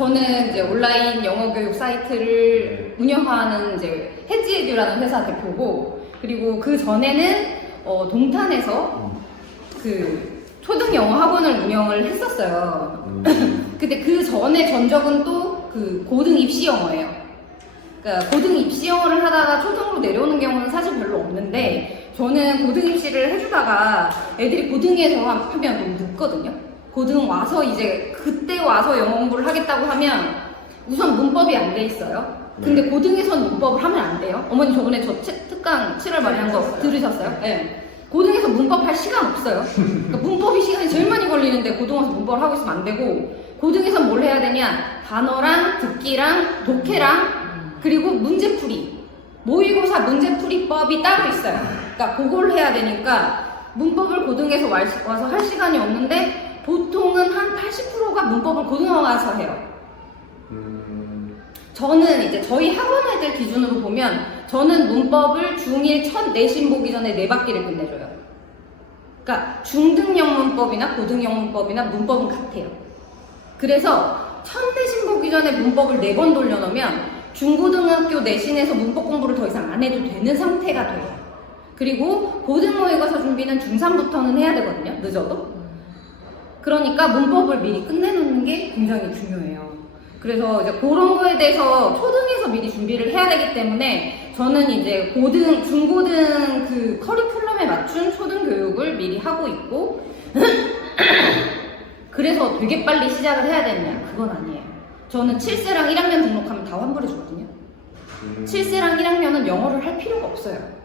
저는 이제 온라인 영어 교육 사이트를 운영하는 이제 해지에듀라는 회사 대표고, 그리고 그 전에는 동탄에서 그 초등 영어 학원을 운영을 했었어요. 근데 그 전에 전적은 또 그 고등 입시 영어예요. 그러니까 고등 입시 영어를 하다가 초등으로 내려오는 경우는 사실 별로 없는데, 저는 고등 입시를 해주다가 애들이 고등에서 하면 너무 늦거든요. 고등 와서 이제 그때 와서 영어 공부를 하겠다고 하면 우선 문법이 안 돼 있어요. 근데 고등에서는 문법을 하면 안 돼요. 어머니 저번에 저 특강 7월 말에 한 거 들으셨어요? 네. 고등에서 문법 할 시간 없어요. 그러니까 문법이 시간이 제일 많이 걸리는데 고등 와서 문법을 하고 있으면 안 되고, 고등에서 뭘 해야 되냐? 단어랑 듣기랑 독해랑 그리고 문제풀이, 모의고사 문제풀이법이 따로 있어요. 그러니까 그걸 해야 되니까 문법을 고등에서 와서 할 시간이 없는데, 보통은 한 80%가 문법을 고등어 와서 해요. 저는 이제 저희 학원 애들 기준으로 보면 저는 문법을 중1 첫 내신 보기 전에 4바퀴를 끝내줘요. 그러니까 중등형 문법이나 고등형 문법이나 문법은 같아요. 그래서 첫 내신 보기 전에 문법을 4번 돌려놓으면 중고등학교 내신에서 문법 공부를 더 이상 안 해도 되는 상태가 돼요. 그리고 고등모의고사 준비는 중3부터는 해야 되거든요, 늦어도. 그러니까 문법을 미리 끝내놓는 게 굉장히 중요해요. 그래서 이제 그런 거에 대해서 초등에서 미리 준비를 해야 되기 때문에 저는 이제 중고등 그 커리큘럼에 맞춘 초등 교육을 미리 하고 있고, 그래서 되게 빨리 시작을 해야 되느냐? 그건 아니에요. 저는 7세랑 1학년 등록하면 다 환불해 주거든요. 7세랑 1학년은 영어를 할 필요가 없어요.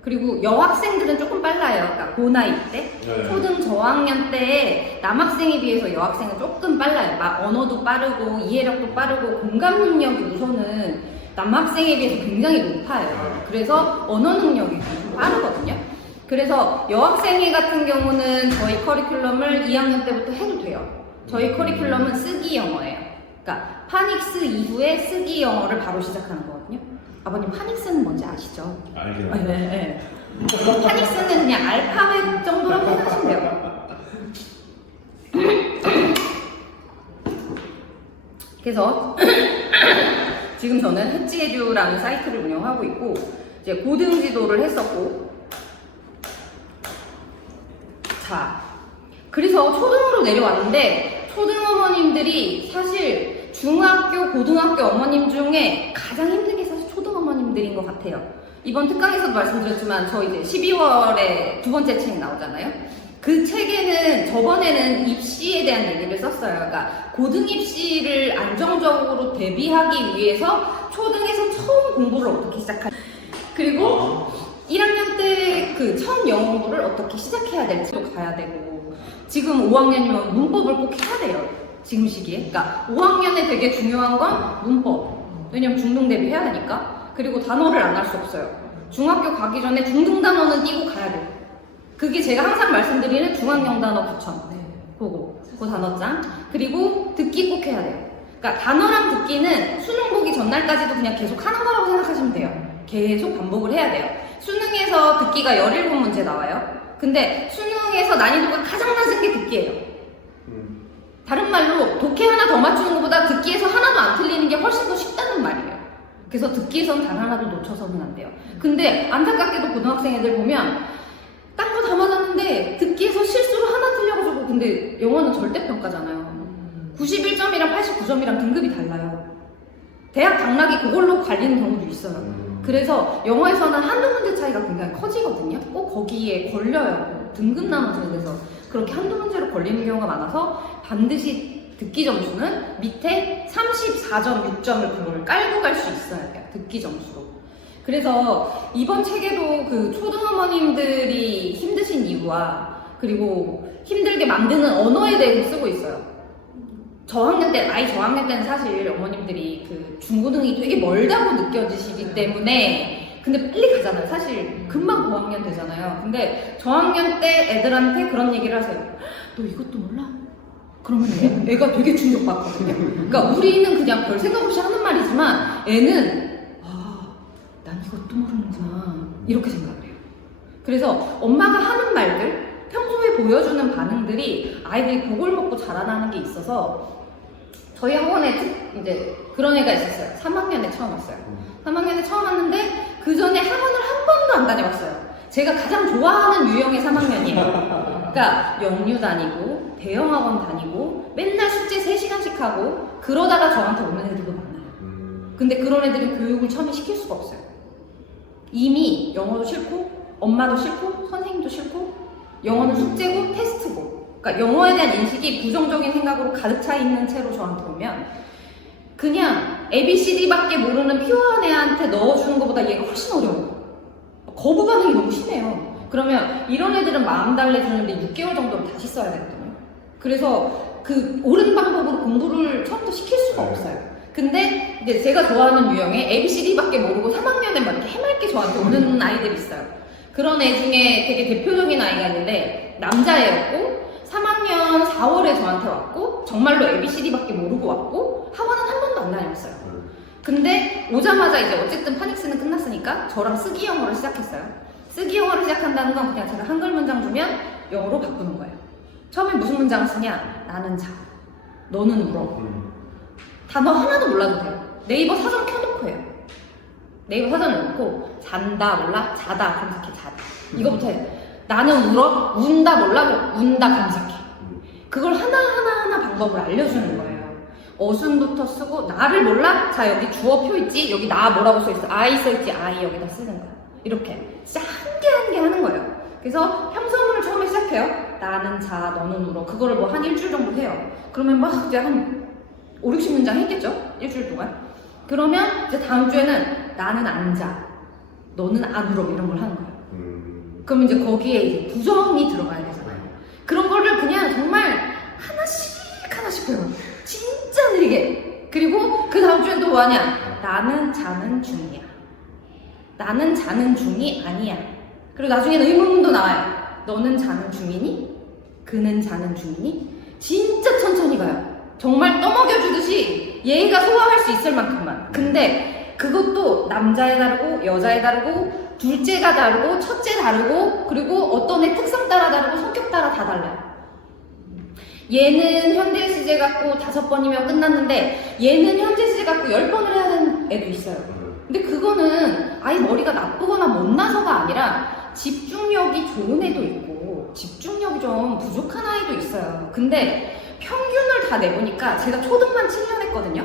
그리고 여학생들은 조금 빨라요. 그러니까 그 나이 때, 초등 저학년 때에 남학생에 비해서 여학생은 조금 빨라요. 막 언어도 빠르고 이해력도 빠르고 공감 능력이 우선은 남학생에 비해서 굉장히 높아요. 그래서 언어 능력이 좀 빠르거든요. 그래서 여학생회 같은 경우는 저희 커리큘럼을 2학년 때부터 해도 돼요. 저희 커리큘럼은 쓰기 영어예요. 그러니까 파닉스 이후에 쓰기 영어를 바로 시작하는 거거든요. 아버님, 파닉스는 뭔지 아시죠? 알죠. 네. 파닉스는 그냥 알파벳 정도로 생각하시면 돼요. 그래서 지금 저는 해지에듀라는 사이트를 운영하고 있고, 이제 고등 지도를 했었고, 자, 그래서 초등으로 내려왔는데, 초등 어머님들이 사실 중학교, 고등학교 어머님 중에 가장 힘든 게 사실 초등 어머님들인 것 같아요. 이번 특강에서도 말씀드렸지만 저 이제 12월에 2번째 책 나오잖아요. 그 책에는 저번에는 입시에 대한 얘기를 썼어요. 그러니까 고등 입시를 안정적으로 대비하기 위해서 초등에서 처음 공부를 어떻게 시작할, 그리고 1학년 때 그 처음 영어 공부를 어떻게 시작해야 될지도 가야 되고, 지금 5학년이면 문법을 꼭 해야 돼요. 지금 시기에. 그러니까 5학년에 되게 중요한 건 문법. 왜냐면 중등 대비 해야 하니까. 그리고 단어를 안 할 수 없어요. 중학교 가기 전에 중등 단어는 띄고 가야 돼요. 그게 제가 항상 말씀드리는 중학령 단어 9천. 그 단어장. 그리고 듣기 꼭 해야 돼요. 그러니까 단어랑 듣기는 수능 보기 전날까지도 그냥 계속 하는 거라고 생각하시면 돼요. 계속 반복을 해야 돼요. 수능에서 듣기가 17문제 나와요. 근데 수능에서 난이도가 가장 낮은 게 듣기예요. 다른 말로 독해 하나 더 맞추는 것보다 듣기에서 하나도 안 틀리는 게 훨씬 더 쉽다는 말이에요. 그래서 듣기에선 단 하나도 놓쳐서는 안 돼요. 근데 안타깝게도 고등학생 애들 보면 딴 거 다 맞았는데 듣기에서 실수로 하나 틀려가지고, 근데 영어는 절대평가잖아요. 91점이랑 89점이랑 등급이 달라요. 대학 당락이 그걸로 갈리는 경우도 있어요. 그래서 영어에서는 한두 문제 차이가 굉장히 커지거든요. 꼭 거기에 걸려요. 등급 나눠지는 데서 그렇게 한두 문제로 걸리는 경우가 많아서 반드시 듣기 점수는 밑에 34점, 6점을 그걸 깔고 갈 수 있어야 돼요. 듣기 점수로. 그래서 이번 책에도 그 초등 어머님들이 힘드신 이유와 그리고 힘들게 만드는 언어에 대해서 쓰고 있어요. 저학년 때, 아이 저학년 때는 사실 어머님들이 그 중고등이 되게 멀다고 느껴지시기 때문에, 근데 빨리 가잖아요. 사실 금방 고학년 되잖아요. 근데 저학년 때 애들한테 그런 얘기를 하세요. 너 이것도 몰라? 그러면 애가 되게 충격받거든요. 그러니까 우리는 그냥 별 생각 없이 하는 말이지만 애는 난 이것도 모르는구나 이렇게 생각을 해요. 그래서 엄마가 하는 말들, 평소에 보여주는 반응들이 아이들이 그걸 먹고 자라나는 게 있어서 저희 학원에 이제 그런 애가 있었어요. 3학년에 처음 왔어요. 3학년에 처음 왔는데 그 전에 학원을 한 번도 안 다녀봤어요. 제가 가장 좋아하는 유형의 3학년이에요. 그러니까 영유 다니고 대형 학원 다니고 맨날 숙제 3시간씩 하고 그러다가 저한테 오는 애들도 많아요. 근데 그런 애들은 교육을 처음에 시킬 수가 없어요. 이미 영어도 싫고 엄마도 싫고 선생님도 싫고 영어는 숙제고 테스트고, 그러니까 영어에 대한 인식이 부정적인 생각으로 가득 차 있는 채로 저한테 오면 그냥 ABCD밖에 모르는 퓨어한 애한테 넣어주는 것보다 얘가 훨씬 어려워요. 거부 반응이 너무 심해요. 그러면 이런 애들은 마음 달래주는데 6개월 정도를 다시 써야 되거든요. 그래서 그 옳은 방법으로 공부를 처음부터 시킬 수가 없어요. 근데 이제 제가 좋아하는 유형의 ABCD밖에 모르고 3학년에 막 이렇게 해맑게 저한테 오는 아이들이 있어요. 그런 애 중에 되게 대표적인 아이가 있는데 남자애였고 3학년 4월에 저한테 왔고 정말로 ABCD밖에 모르고 왔고 학원은 한 번도 안 다녔어요. 근데 오자마자 이제 어쨌든 파닉스는 끝났으니까 저랑 쓰기 영어를 시작했어요. 쓰기 영어를 시작한다는 건 그냥 제가 한글 문장 주면 영어로 바꾸는 거예요. 처음에 무슨 문장을 쓰냐? 나는 자, 너는 울어. 단어 하나도 몰라도 돼요. 네이버 사전 켜놓고 해요. 네이버 사전을 놓고 잔다 몰라? 자다 검색해. 자다. 이거부터 해요. 나는 울어? 운다 몰라? 운다 검색해. 그걸 하나하나 방법을 알려주는 거예요. 어순부터 쓰고 나를 몰라? 자 여기 주어표 있지? 여기 나 뭐라고 써있어? I 써있지? I 여기다 쓰는 거야. 이렇게 진짜 한 개 한 개 하는 거예요. 그래서 형성문을 처음에 시작해요. 나는 자, 너는 울어. 그거를 뭐 한 일주일 정도 해요. 그러면 막 이제 한 5, 60문장 했겠죠? 일주일 동안. 그러면 이제 다음 주에는 나는 안 자, 너는 안 울어 이런 걸 하는 거예요. 그럼 이제 거기에 이제 부정이 들어가야 되잖아요. 그런 거를 그냥 정말 하나씩 배워요. 진짜 느리게. 그리고 그 다음 주엔 또 뭐하냐? 나는 자는 중이야. 나는 자는 중이 아니야. 그리고 나중에는 의문문도 나와요. 너는 자는 중이니? 그는 자는 중이니? 진짜 천천히 가요. 정말 떠먹여주듯이 얘가 소화할 수 있을 만큼만. 근데 그것도 남자에 다르고 여자에 다르고 둘째가 다르고 첫째 다르고 그리고 어떤 애 특성 따라 다르고 성격 따라 다 달라요. 얘는 현대 시제 갖고 5번이면 끝났는데 얘는 현대 시제 갖고 10번을 해야 되는 애도 있어요. 근데 그거는 아예 머리가 나쁘거나 못나서가 아니라 집중력이 좋은 애도 있고 집중력이 좀 부족한 아이도 있어요. 근데 평균을 다 내보니까 제가 초등만 7년 했거든요.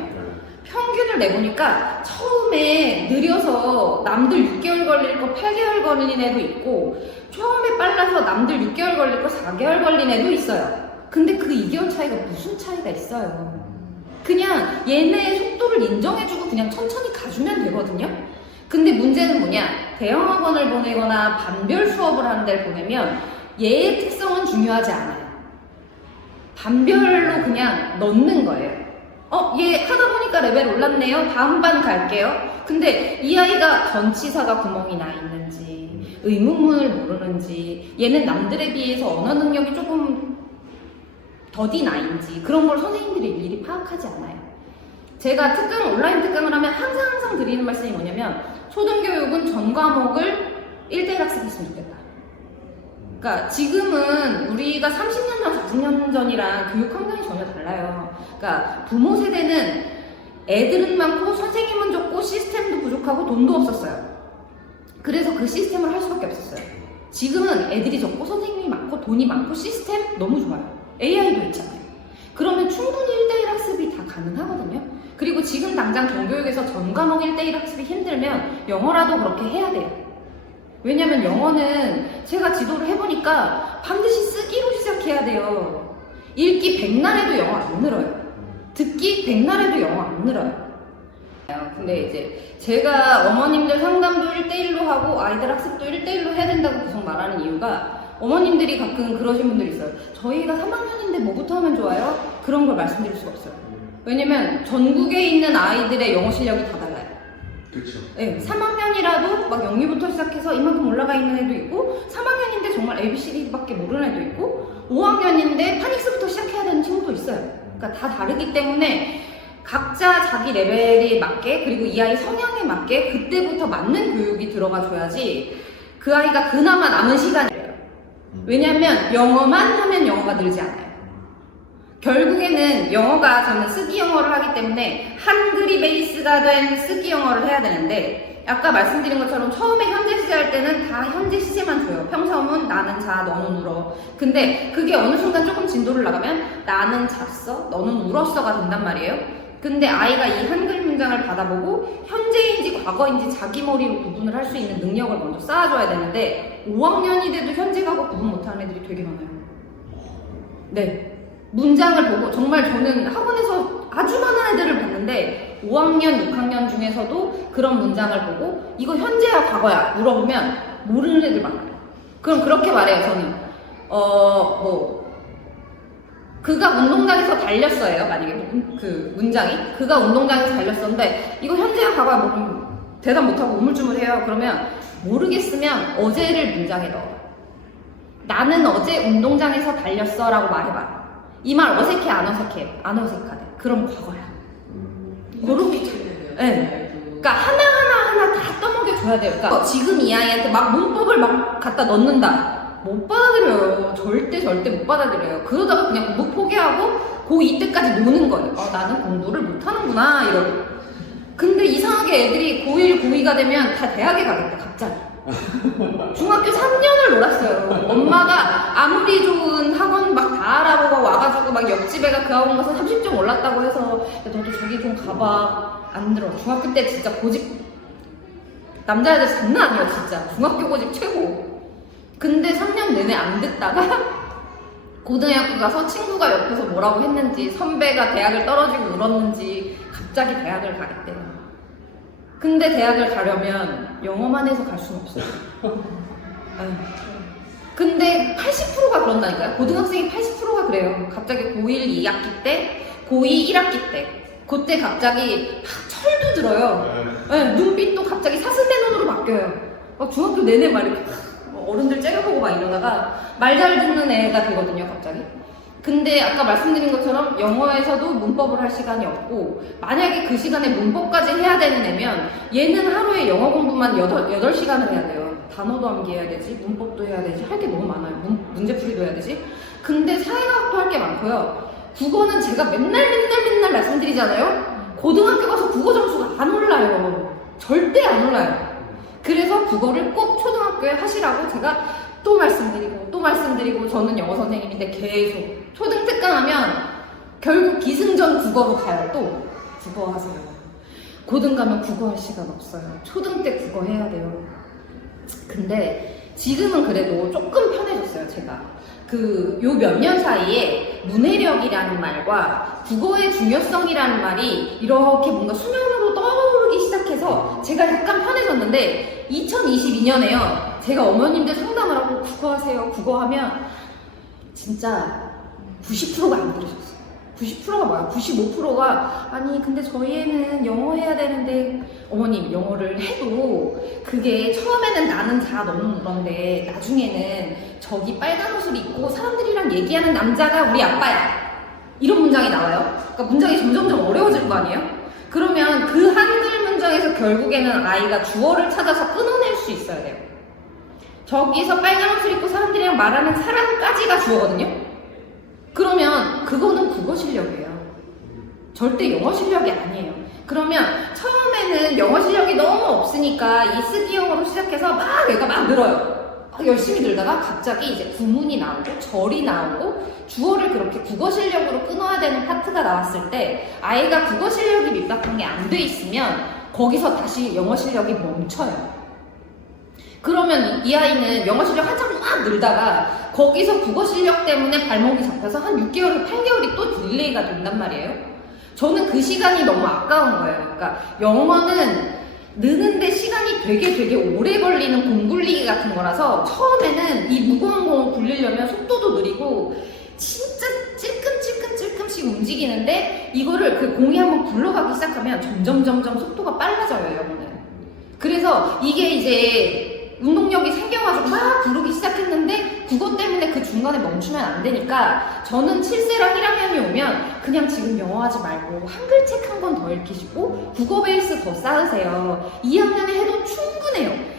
평균을 내보니까 처음에 느려서 남들 6개월 걸릴 거 8개월 걸린 애도 있고 처음에 빨라서 남들 6개월 걸릴 거 4개월 걸린 애도 있어요. 근데 그 2개월 차이가 무슨 차이가 있어요. 그냥 얘네의 속도를 인정해주고 그냥 천천히 가주면 되거든요. 근데 문제는 뭐냐? 대형 학원을 보내거나 반별 수업을 하는 데를 보내면 얘의 특성은 중요하지 않아요. 반별로 그냥 넣는 거예요. 얘 하다 보니까 레벨 올랐네요. 다음 반 갈게요. 근데 이 아이가 전치사가 구멍이 나 있는지 의문문을 모르는지 얘는 남들에 비해서 언어 능력이 조금 더디 나인지 그런 걸 선생님들이 일일이 파악하지 않아요. 제가 온라인 특강을 하면 항상 드리는 말씀이 뭐냐면 초등교육은 전 과목을 1대1 학습했으면 좋겠다. 그러니까 지금은 우리가 30년 전, 40년 전이랑 교육 환경이 전혀 달라요. 그러니까 부모 세대는 애들은 많고 선생님은 적고 시스템도 부족하고 돈도 없었어요. 그래서 그 시스템을 할 수밖에 없었어요. 지금은 애들이 적고 선생님이 많고 돈이 많고 시스템 너무 좋아요. AI도 있잖아요. 그러면 충분히 1대1 학습이 다 가능하거든요. 그리고 지금 당장 정교육에서 전 과목 1대1 학습이 힘들면 영어라도 그렇게 해야 돼요. 왜냐면 영어는 제가 지도를 해보니까 반드시 쓰기로 시작해야 돼요. 읽기 백날 해도 영어 안 늘어요. 듣기 백날 해도 영어 안 늘어요. 근데 이제 제가 어머님들 상담도 1대1로 하고 아이들 학습도 1대1로 해야 된다고 계속 말하는 이유가 어머님들이 가끔 그러신 분들이 있어요. 저희가 3학년인데 뭐부터 하면 좋아요? 그런 걸 말씀드릴 수가 없어요. 왜냐면 전국에 있는 아이들의 영어 실력이 다 달라요. 그렇죠. 네, 3학년이라도 막 영유부터 시작해서 이만큼 올라가 있는 애도 있고 3학년인데 정말 ABCD밖에 모르는 애도 있고 5학년인데 파닉스부터 시작해야 되는 친구도 있어요. 그러니까 다 다르기 때문에 각자 자기 레벨에 맞게 그리고 이 아이 성향에 맞게 그때부터 맞는 교육이 들어가줘야지 그 아이가 그나마 남은 시간이에요. 왜냐면 영어만 하면 영어가 늘지 않아요. 결국에는 영어가 저는 쓰기 영어를 하기 때문에 한글이 베이스가 된 쓰기 영어를 해야 되는데 아까 말씀드린 것처럼 처음에 현재 시제 할 때는 다 현재 시제만 줘요. 평서문 나는 자 너는 울어. 근데 그게 어느 순간 조금 진도를 나가면 나는 잤어 너는 울었어가 된단 말이에요. 근데 아이가 이 한글 문장을 받아보고 현재인지 과거인지 자기 머리로 구분을 할 수 있는 능력을 먼저 쌓아줘야 되는데 5학년이 돼도 현재 과거 구분 못하는 애들이 되게 많아요. 네. 문장을 보고 정말 저는 학원에서 아주 많은 애들을 봤는데 5학년, 6학년 중에서도 그런 문장을 보고 이거 현재야 과거야 물어보면 모르는 애들 많아요. 그럼 그렇게 말해요. 저는 그가 운동장에서 달렸어요. 만약에 그 문장이 그가 운동장에서 달렸었는데 이거 현재야 과거야 모르면 대답 못하고 우물쭈물해요. 그러면 모르겠으면 어제를 문장에 넣어요. 나는 어제 운동장에서 달렸어 라고 말해봐. 이 말 어색해 안 어색해? 안 어색하대. 그럼 과거야. 그렇게 네. 그러니까 하나 다 떠먹여줘야 돼요. 그러니까 지금 이 아이한테 막 문법을 막 갖다 넣는다. 못 받아들여요. 절대 못 받아들여요. 그러다가 그냥 공부 포기하고 고2 때까지 노는 거예요. 나는 공부를 못하는구나 이러고. 근데 이상하게 애들이 고1, 고2가 되면 다 대학에 가겠다 갑자기. 중학교 3년을 놀았어요. 엄마가 아무리 좋은 학원 막 다 알아보고 와가지고 막 옆집 애가 그 학원 가서 30점 올랐다고 해서 너도 저기 좀 가봐. 안 들어. 중학교 때 진짜 고집 남자애들 장난 아니야 진짜. 중학교 고집 최고. 근데 3년 내내 안 듣다가 고등학교 가서 친구가 옆에서 뭐라고 했는지 선배가 대학을 떨어지고 울었는지 갑자기 대학을 가겠대요. 근데 대학을 가려면 영어만 해서 갈 수는 없어요. 근데 80%가 그런다니까요. 고등학생이 80%가 그래요. 갑자기 고1 2학기 때, 고2 1학기 때 그때 갑자기 막 철도 들어요. 네, 눈빛도 갑자기 사슴의 눈으로 바뀌어요. 막 중학교 내내 막 이렇게 어른들 째려보고 막 이러다가 말 잘 듣는 애가 되거든요 갑자기. 근데 아까 말씀드린 것처럼 영어에서도 문법을 할 시간이 없고 만약에 그 시간에 문법까지 해야 되는 애면 얘는 하루에 영어 공부만 8시간을 해야 돼요. 단어도 암기해야 되지, 문법도 해야 되지, 할 게 너무 많아요. 문제풀이도 해야 되지. 근데 사회과학도 할 게 많고요. 국어는 제가 맨날 말씀드리잖아요. 고등학교 가서 국어 점수가 안 올라요. 절대 안 올라요. 그래서 국어를 꼭 초등학교에 하시라고 제가 또 말씀드리고 저는 영어 선생님인데 계속 초등 특강하면 결국 기승전 국어로 가요. 또 국어 하세요. 고등 가면 국어 할 시간 없어요. 초등 때 국어 해야 돼요. 근데 지금은 그래도 조금 편해졌어요. 제가 요 몇 년 사이에 문해력이라는 말과 국어의 중요성이라는 말이 이렇게 뭔가 수면으로 떠오르기 시작해서 제가 약간 편해졌는데 2022년에요. 제가 어머님들 상담을 하고 국어하세요. 국어하면 진짜 90%가 안 들으셨어요. 90%가 뭐야? 95%가 아니 근데 저희 애는 영어 해야 되는데 어머님 영어를 해도 그게 처음에는 나는 자 너는 울었는데 나중에는 저기 빨간 옷을 입고 사람들이랑 얘기하는 남자가 우리 아빠야. 이런 문장이 나와요. 그러니까 문장이 점점 어려워질 거 아니에요? 그러면 그 한글 문장에서 결국에는 아이가 주어를 찾아서 끊어낼 수 있어야 돼요. 저기서 빨간 옷을 입고 사람들이랑 말하는 사람까지가 주어거든요. 그러면 그거는 국어 실력이에요. 절대 영어 실력이 아니에요. 그러면 처음에는 영어 실력이 너무 없으니까 이 쓰기 영어로 시작해서 막 얘가 막 늘어요. 막 열심히 늘다가 갑자기 이제 구문이 나오고 절이 나오고 주어를 그렇게 국어 실력으로 끊어야 되는 파트가 나왔을 때 아이가 국어 실력이 밑바탕이 안 돼 있으면 거기서 다시 영어 실력이 멈춰요. 그러면 이 아이는 영어 실력 한참 막 늘다가 거기서 국어 실력 때문에 발목이 잡혀서 한 6개월, 8개월이 또 딜레이가 된단 말이에요. 저는 그 시간이 너무 아까운 거예요. 그러니까 영어는 느는데 시간이 되게 오래 걸리는 공 굴리기 같은 거라서 처음에는 이 무거운 공을 굴리려면 속도도 느리고 진짜 찔끔씩 움직이는데 이거를 그 공이 한번 굴러가기 시작하면 점점 속도가 빨라져요, 영어는. 그래서 이게 이제 운동력이 생겨가지고 막 구르기 시작했는데 국어 때문에 그 중간에 멈추면 안 되니까 저는 7세랑 1학년이 오면 그냥 지금 영어 하지 말고 한글책 한 권 더 읽히시고 국어 베이스 더 쌓으세요. 2학년에 해도 충분해요.